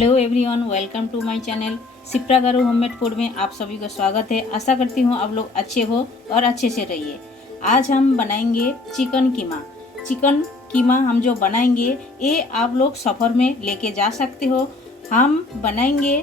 Hello everyone, welcome to my channel Shipra garu homemade food में आप सभी का स्वागत है। आशा करती हूँ आप लोग अच्छे हो और अच्छे से रहिए। आज हम बनाएंगे चिकन कीमा। चिकन कीमा हम जो बनाएंगे ये आप लोग सफ़र में लेके जा सकते हो। हम बनाएंगे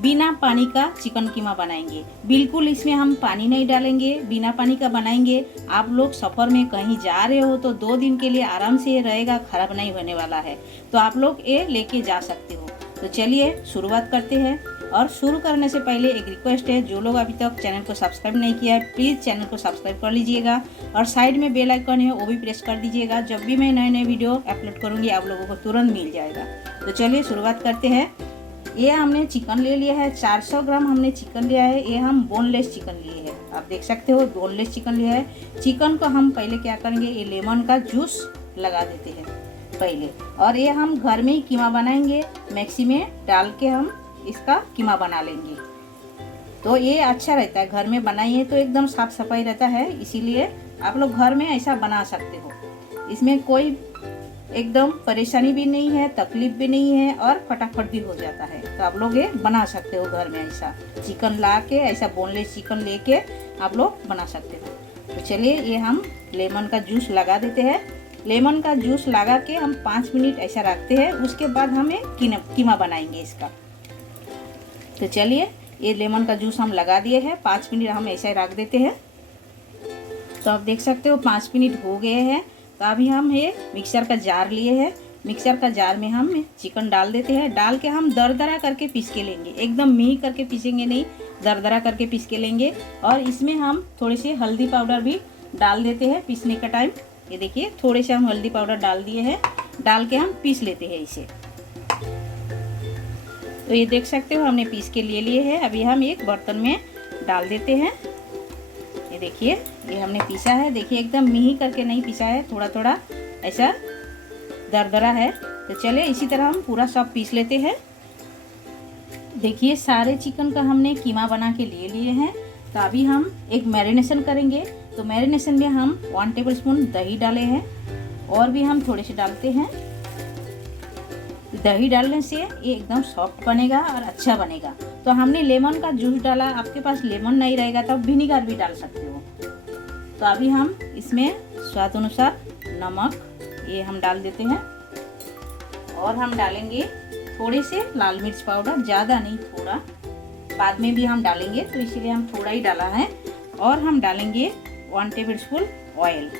बिना पानी का चिकन कीमा बनाएंगे। बिल्कुल इसमें हम पानी नहीं डालेंगे, बिना पानी का बनाएंगे। आप लोग सफ़र में कहीं जा रहे हो तो 2 दिन के लिए आराम से ये रहेगा, ख़राब नहीं होने वाला है। तो आप लोग ये लेके जा सकते हो। तो चलिए शुरुआत करते हैं। और शुरू करने से पहले एक रिक्वेस्ट है, जो लोग अभी तक चैनल को सब्सक्राइब नहीं किया है प्लीज़ चैनल को सब्सक्राइब कर लीजिएगा और साइड में बेल आइकन है वो भी प्रेस कर दीजिएगा। जब भी मैं नए नए वीडियो अपलोड करूँगी आप लोगों को तुरंत मिल जाएगा। तो चलिए शुरुआत करते हैं। ये हमने चिकन ले लिया है, 400 ग्राम हमने चिकन लिया है। ये हम बोनलेस चिकन लिए हैं, आप देख सकते हो बोनलेस चिकन लिया है। चिकन को हम पहले क्या करेंगे, ये लेमन का जूस लगा देते हैं पहले। और ये हम घर में ही कीमा बनाएंगे, मिक्सी में डाल के हम इसका कीमा बना लेंगे। तो ये अच्छा रहता है, घर में बनाइए तो एकदम साफ सफाई रहता है, इसीलिए आप लोग घर में ऐसा बना सकते हो। इसमें कोई एकदम परेशानी भी नहीं है, तकलीफ भी नहीं है और फटाफट भी हो जाता है। तो आप लोग ये बना सकते हो घर में, ऐसा चिकन ला के ऐसा बोनलेस चिकन लेके आप लोग बना सकते हो। तो चलिए ये हम लेमन का जूस लगा देते हैं। लेमन का जूस लगा के हम 5 मिनट ऐसा रखते हैं, उसके बाद हमें कीमा बनाएंगे इसका। तो चलिए ये लेमन का जूस हम लगा दिए हैं, 5 मिनट हम ऐसा ही रख देते हैं। तो आप देख सकते हो 5 मिनट हो गए हैं। तो अभी हम ये मिक्सर का जार लिए हैं, मिक्सर का जार में हम चिकन डाल देते हैं। डाल के हम दरदरा करके पीस के लेंगे, एकदम मिही करके पीसेंगे नहीं, दरदरा करके पीस के लेंगे। और इसमें हम थोड़ी सी हल्दी पाउडर भी डाल देते हैं पीसने का टाइम। ये देखिए थोड़े से हम हल्दी पाउडर डाल दिए हैं, डाल के हम पीस लेते हैं इसे। तो ये देख सकते हो हमने पीस के लिए हैं। अभी हम एक बर्तन में डाल देते हैं। ये देखिए ये हमने पीसा है, देखिए एकदम मिही करके नहीं पीसा है, थोड़ा थोड़ा ऐसा दरदरा है। तो चलिए इसी तरह हम पूरा सब पीस लेते हैं। देखिए सारे चिकन का हमने कीमा बना के ले लिए हैं। तो अभी हम एक मैरिनेशन करेंगे। तो मैरिनेशन में हम 1 टेबलस्पून दही डाले हैं, और भी हम थोड़े से डालते हैं। दही डालने से ये एकदम सॉफ्ट बनेगा और अच्छा बनेगा। तो हमने लेमन का जूस डाला, आपके पास लेमन नहीं रहेगा तो विनीगर भी डाल सकते हो। तो अभी हम इसमें स्वाद अनुसार नमक ये हम डाल देते हैं, और हम डालेंगे थोड़े से लाल मिर्च पाउडर, ज़्यादा नहीं थोड़ा, बाद में भी हम डालेंगे तो इसीलिए हम थोड़ा ही डाला है। और हम डालेंगे 1 टेबलस्पून ऑयल,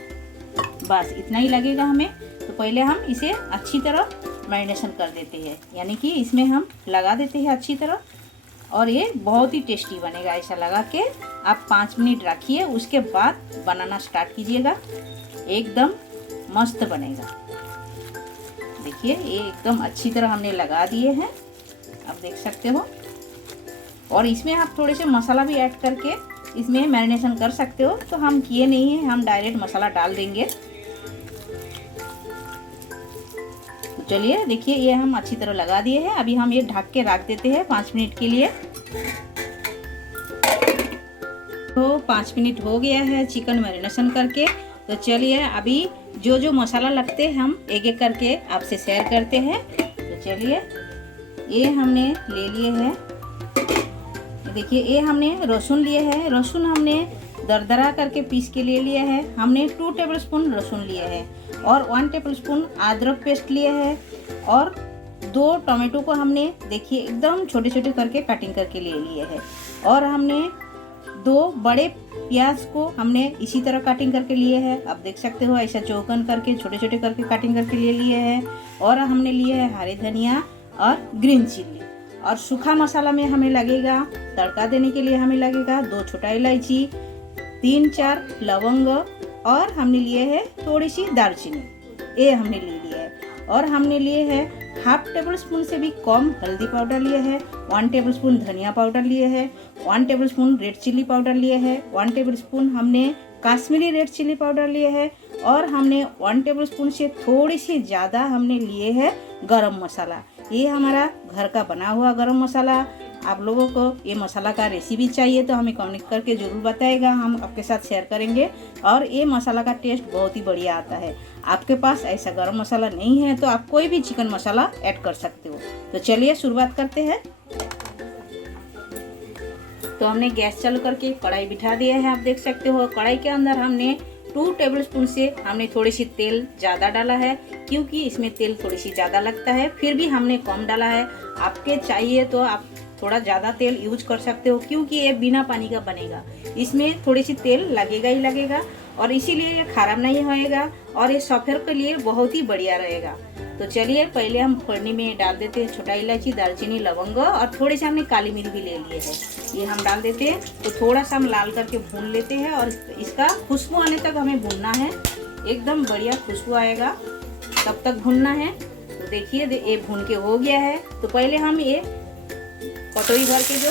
बस इतना ही लगेगा हमें। तो पहले हम इसे अच्छी तरह मैरिनेशन कर देते हैं, यानी कि इसमें हम लगा देते हैं अच्छी तरह। और ये बहुत ही टेस्टी बनेगा, ऐसा लगा के आप 5 मिनट रखिए, उसके बाद बनाना स्टार्ट कीजिएगा, एकदम मस्त बनेगा। देखिए ये एकदम अच्छी तरह हमने लगा दिए हैं, आप देख सकते हो। और इसमें आप थोड़े से मसाला भी ऐड करके इसमें मैरिनेशन कर सकते हो। तो हम किए नहीं हैं, हम डायरेक्ट मसाला डाल देंगे। चलिए देखिए ये हम अच्छी तरह लगा दिए हैं। अभी हम ये ढक के रख देते हैं 5 मिनट के लिए। तो 5 मिनट हो गया है चिकन मैरिनेशन करके। तो चलिए अभी जो जो मसाला लगते हैं हम एक एक करके आपसे शेयर करते हैं। तो चलिए ये हमने ले लिए हैं, देखिए ये हमने लहसुन लिए हैं, लहसुन हमने दरदरा करके पीस के ले लिया है। हमने 2 टेबलस्पून लहसुन लिए हैं, और 1 टेबलस्पून अदरक पेस्ट लिए है, और 2 टमाटो को हमने देखिए एकदम छोटे छोटे करके कटिंग करके ले लिए है। और हमने 2 बड़े प्याज को हमने इसी तरह कटिंग करके लिए है, आप देख सकते हो ऐसा चौकन करके छोटे छोटे करके कटिंग करके ले लिए हैं। और हमने लिए है हरे धनिया और ग्रीन चिल्ली। और सूखा मसाला में हमें लगेगा, तड़का देने के लिए हमें लगेगा 2 छोटा इलायची, 3-4 लवंग, और हमने लिए है थोड़ी सी दालचीनी, ये हमने ले लिया है। और हमने लिए है 1/2 टेबलस्पून से भी कम हल्दी पाउडर लिए है, 1 टेबलस्पून धनिया पाउडर लिए है, 1 टेबलस्पून रेड चिल्ली पाउडर लिए है, 1 टेबलस्पून हमने काश्मीरी रेड चिल्ली पाउडर लिए है, और हमने 1 टेबलस्पून से थोड़ी सी ज़्यादा हमने लिए है गरम मसाला। ये हमारा घर का बना हुआ गरम मसाला, आप लोगों को ये मसाला का रेसिपी चाहिए तो हमें कमेंट करके ज़रूर बताएगा, हम आपके साथ शेयर करेंगे। और ये मसाला का टेस्ट बहुत ही बढ़िया आता है। आपके पास ऐसा गरम मसाला नहीं है तो आप कोई भी चिकन मसाला ऐड कर सकते हो। तो चलिए शुरुआत करते हैं। तो हमने गैस चालू करके कढ़ाई बिठा दिया है। आप देख सकते हो कढ़ाई के अंदर हमने 2 टेबलस्पून से हमने थोड़ी सी तेल ज़्यादा डाला है, क्योंकि इसमें तेल थोड़ी सी ज़्यादा लगता है। फिर भी हमने कम डाला है। आपके चाहिए तो आप थोड़ा ज़्यादा तेल यूज कर सकते हो, क्योंकि ये बिना पानी का बनेगा। इसमें थोड़ी सी तेल लगेगा ही लगेगा और इसीलिए ये खराब नहीं होएगा और ये सफ़र के लिए बहुत ही बढ़िया रहेगा। तो चलिए पहले हम फोड़नी में डाल देते हैं छोटा इलायची, दालचीनी, लवंग और थोड़ी सी हमने काली मिर्च भी ले लिए है, ये हम डाल देते हैं। तो थोड़ा सा हम लाल करके भून लेते हैं और इसका खुशबू आने तक हमें भूनना है। एकदम बढ़िया खुशबू आएगा तब तक भूनना है। तो देखिए ये भून के हो गया है। तो पहले हम ये कटोरी भर के जो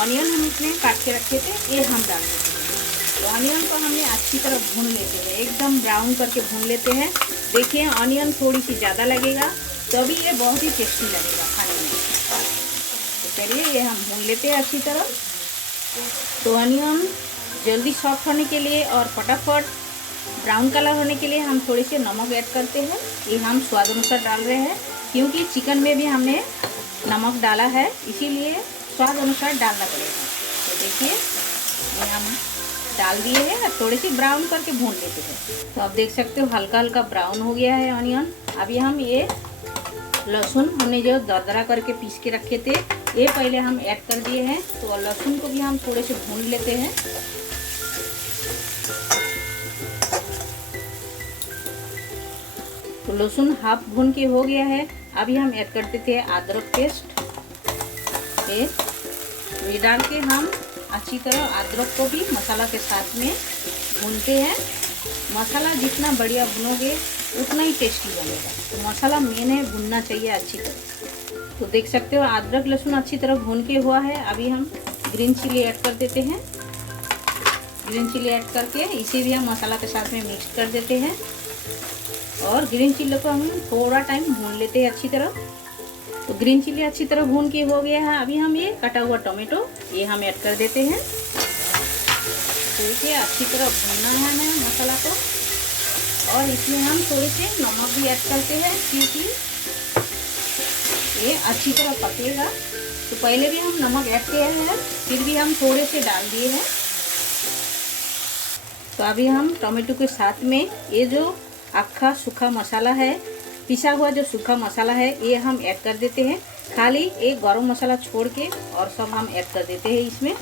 ऑनियन हम इसमें काट के रखे थे ये हम डाल देते हैं। तो ऑनियन को हमने अच्छी तरह भून लेते हैं, एकदम ब्राउन करके भून लेते हैं। देखिए ऑनियन थोड़ी सी ज़्यादा लगेगा तभी ये बहुत ही टेस्टी लगेगा खाने में। तो चलिए ये हम भून लेते हैं अच्छी तरह। तो ऑनियन जल्दी सॉफ्ट होने के लिए और फटाफट ब्राउन कलर होने के लिए हम थोड़ी सी नमक ऐड करते हैं। ये हम स्वाद अनुसार डाल रहे हैं, क्योंकि चिकन में भी हमने नमक डाला है, इसीलिए स्वाद अनुसार डालना पड़ेगा। तो देखिए ये हम डाल दिए हैं और थोड़ी सी ब्राउन करके भून लेते हैं। तो आप देख सकते हो हल्का हल्का ब्राउन हो गया है ऑनियन। अभी हम ये लहसुन हमने जो दरदरा करके पीस के रखे थे ये पहले हम ऐड कर दिए हैं। तो लहसुन को भी हम थोड़े से भून लेते हैं। तो लहसुन हाफ भून के हो गया है। अभी हम ऐड कर देते हैं अदरक पेस्ट। ये डाल के हम अच्छी तरह अदरक को भी मसाला के साथ में भूनते हैं। मसाला जितना बढ़िया भुनोगे उतना ही टेस्टी बनेगा। तो मसाला मेन है, भुनना चाहिए अच्छी तरह। तो देख सकते हो अदरक लहसुन अच्छी तरह भून के हुआ है। अभी हम ग्रीन चिली ऐड कर देते हैं। ग्रीन चिली ऐड करके इसे भी हम मसाला के साथ में मिक्स कर देते हैं और ग्रीन चिली को हम थोड़ा टाइम भून लेते हैं अच्छी तरह। तो ग्रीन चिली अच्छी तरह भून के हो गया है। अभी हम ये कटा हुआ टोमेटो ये हम ऐड कर देते हैं। तो देखिए अच्छी तरह भूनना है हमें मसाला को और इसमें हम थोड़े से नमक भी ऐड करते हैं, क्योंकि ये अच्छी तरह पकेगा। तो पहले भी हम नमक ऐड किए हैं, फिर भी हम थोड़े से डाल दिए हैं। तो अभी हम टोमेटो के साथ में ये जो अक्खा सूखा मसाला है, पिसा हुआ जो सूखा मसाला है ये हम ऐड कर देते हैं। खाली एक गरम मसाला छोड़ के और सब हम ऐड कर देते हैं इसमें।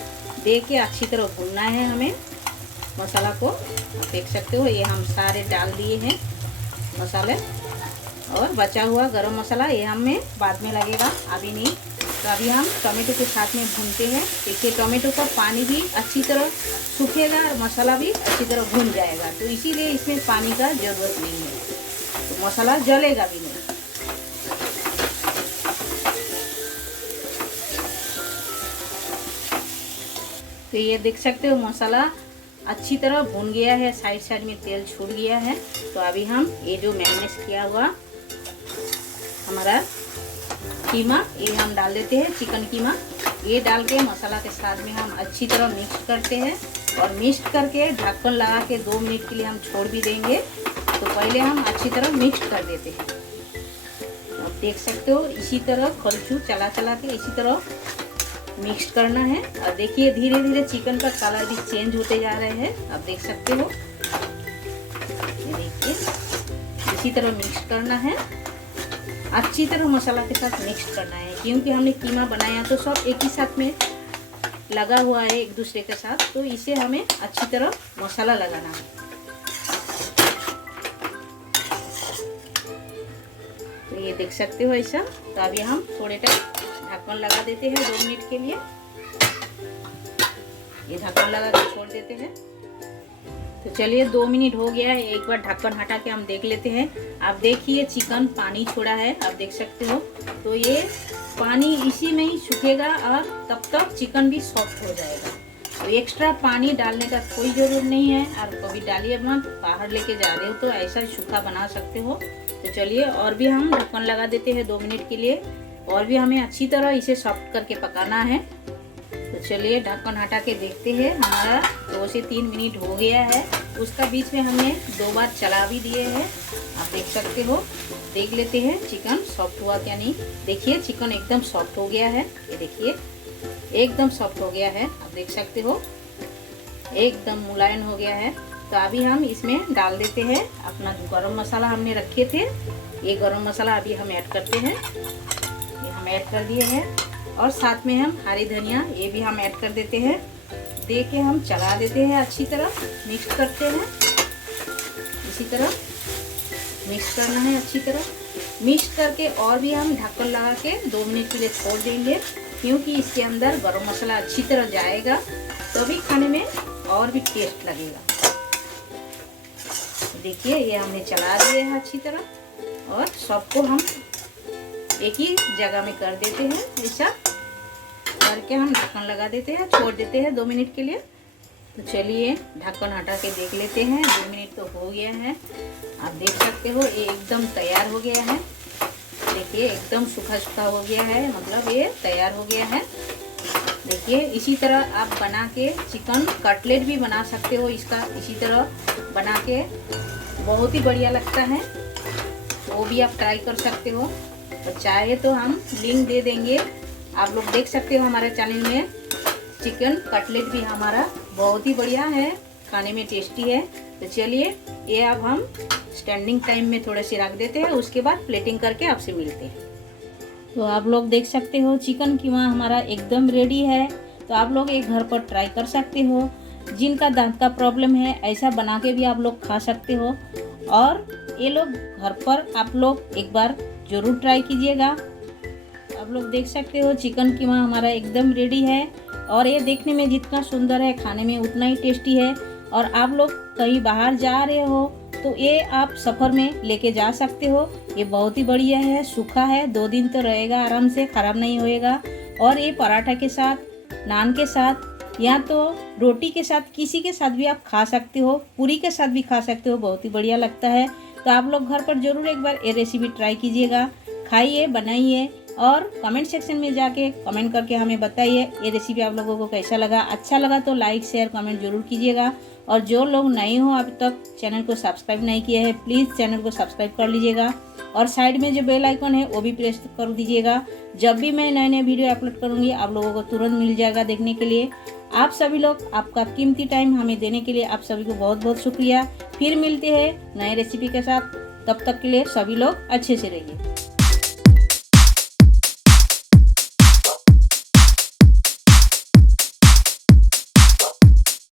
देख के अच्छी तरह भूनना है हमें मसाला को। आप देख सकते हो ये हम सारे डाल दिए हैं मसाले, और बचा हुआ गरम मसाला ये हमें बाद में लगेगा, अभी नहीं। तो अभी हम टोमेटो के साथ में भूनते हैं। देखिए टोमेटो का पानी भी अच्छी तरह सूखेगा और मसाला भी अच्छी तरह भून जाएगा। तो इसीलिए इसमें पानी का ज़रूरत नहीं है, तो मसाला जलेगा भी नहीं। तो ये देख सकते हो मसाला अच्छी तरह भून गया है, साइड साइड में तेल छूट गया है। तो अभी हम ये जो मैरिनेट किया हुआ हमारा कीमा ये हम डाल देते हैं, चिकन कीमा। ये डाल के मसाला के साथ में हम अच्छी तरह मिक्स करते हैं और मिक्स करके ढक्कन लगा के 2 मिनट के लिए हम छोड़ भी देंगे। तो पहले हम अच्छी तरह मिक्स कर देते हैं। आप देख सकते हो इसी तरह कलछू चला चला के इसी तरह मिक्स करना है। और देखिए धीरे धीरे चिकन का कलर भी चेंज होते जा रहे हैं, आप देख सकते हो। ये देखिए इसी तरह मिक्स करना है, अच्छी तरह मसाला के साथ मिक्स करना है, क्योंकि हमने कीमा बनाया तो सब एक ही साथ में लगा हुआ है एक दूसरे के साथ। तो इसे हमें अच्छी तरह मसाला लगाना है। तो ये देख सकते हो ऐसा। तो अभी हम थोड़े टाइम ढक्कन लगा देते हैं 2 मिनट के लिए। ये ढक्कन लगा के छोड़ देते हैं। तो चलिए 2 मिनट हो गया है, एक बार ढक्कन हटा के हम देख लेते हैं। आप देखिए चिकन पानी छोड़ा है, आप देख सकते हो। तो ये पानी इसी में ही सूखेगा और तब तक चिकन भी सॉफ्ट हो जाएगा। तो एक्स्ट्रा पानी डालने का कोई ज़रूरत नहीं है, और कभी डालिए मत। बाहर लेके जा रहे हो तो ऐसा सूखा बना सकते हो। तो चलिए और भी हम ढक्कन लगा देते हैं 2 मिनट के लिए। और भी हमें अच्छी तरह इसे सॉफ्ट करके पकाना है। तो चलिए ढक्कन हटा के देखते हैं। हमारा 2 से 3 मिनट हो गया है। उसका बीच में हमने 2 बार चला भी दिए हैं, आप देख सकते हो। देख लेते हैं चिकन सॉफ्ट हुआ क्या नहीं। देखिए चिकन एकदम सॉफ्ट हो गया है, ये देखिए एकदम सॉफ्ट हो गया है, आप देख सकते हो एकदम मुलायम हो गया है। तो अभी हम इसमें डाल देते हैं अपना जो गरम मसाला हमने रखे थे, ये गरम मसाला अभी हम ऐड करते हैं। ये हम ऐड कर दिए हैं और साथ में हम हरी धनिया ये भी हम ऐड कर देते हैं। दे के हम चला देते हैं, अच्छी तरह मिक्स करते हैं। इसी तरह मिक्स करना है, अच्छी तरह मिक्स करके और भी हम ढक्कन लगा के 2 मिनट के लिए छोड़ देंगे, क्योंकि इसके अंदर गरम मसाला अच्छी तरह जाएगा, तो भी खाने में और भी टेस्ट लगेगा। देखिए ये हमने चला दिए हैं अच्छी तरह और सबको हम एक ही जगह में कर देते हैं। ऐसा करके हम ढक्कन लगा देते हैं, छोड़ देते हैं 2 मिनट के लिए। तो चलिए ढक्कन हटा के देख लेते हैं। 2 मिनट तो हो गया है, आप देख सकते हो ये एकदम तैयार हो गया है। देखिए एकदम सूखा सूखा हो गया है, मतलब ये तैयार हो गया है। देखिए इसी तरह आप बना के चिकन कटलेट भी बना सकते हो, इसका इसी तरह बना के बहुत ही बढ़िया लगता है, वो भी आप ट्राई कर सकते हो। तो चाहे तो हम लिंक दे देंगे, आप लोग देख सकते हो हमारे चैनल में। चिकन कटलेट भी हमारा बहुत ही बढ़िया है, खाने में टेस्टी है। तो चलिए ये अब हम स्टैंडिंग टाइम में थोड़े से रख देते हैं, उसके बाद प्लेटिंग करके आपसे मिलते हैं। तो आप लोग देख सकते हो चिकन कीमा हमारा एकदम रेडी है। तो आप लोग एक घर पर ट्राई कर सकते हो। जिनका दांत का प्रॉब्लम है ऐसा बना के भी आप लोग खा सकते हो, और ये लोग घर पर आप लोग एक बार ज़रूर ट्राई कीजिएगा। आप लोग देख सकते हो चिकन कीमा हमारा एकदम रेडी है, और ये देखने में जितना सुंदर है खाने में उतना ही टेस्टी है। और आप लोग कहीं बाहर जा रहे हो तो ये आप सफ़र में लेके जा सकते हो। ये बहुत ही बढ़िया है, सूखा है, 2 दिन तो रहेगा आराम से, ख़राब नहीं होएगा। और ये पराठा के साथ, नान के साथ, या तो रोटी के साथ, किसी के साथ भी आप खा सकते हो, पूरी के साथ भी खा सकते हो, बहुत ही बढ़िया लगता है। तो आप लोग घर पर ज़रूर एक बार ये रेसिपी ट्राई कीजिएगा, खाइए, बनाइए, और कमेंट सेक्शन में जाके कमेंट करके हमें बताइए ये रेसिपी आप लोगों को कैसा लगा। अच्छा लगा तो लाइक शेयर कमेंट जरूर कीजिएगा। और जो लोग नए हो अभी तक चैनल को सब्सक्राइब नहीं किया है, प्लीज़ चैनल को सब्सक्राइब कर लीजिएगा, और साइड में जो बेल आइकन है वो भी प्रेस कर दीजिएगा। जब भी मैं नए नए वीडियो अपलोड करूँगी आप लोगों को तुरंत मिल जाएगा देखने के लिए। आप सभी लोग आपका कीमती टाइम हमें देने के लिए आप सभी को बहुत बहुत शुक्रिया। फिर मिलते हैं नए रेसिपी के साथ, तब तक के लिए सभी लोग अच्छे से रहिए।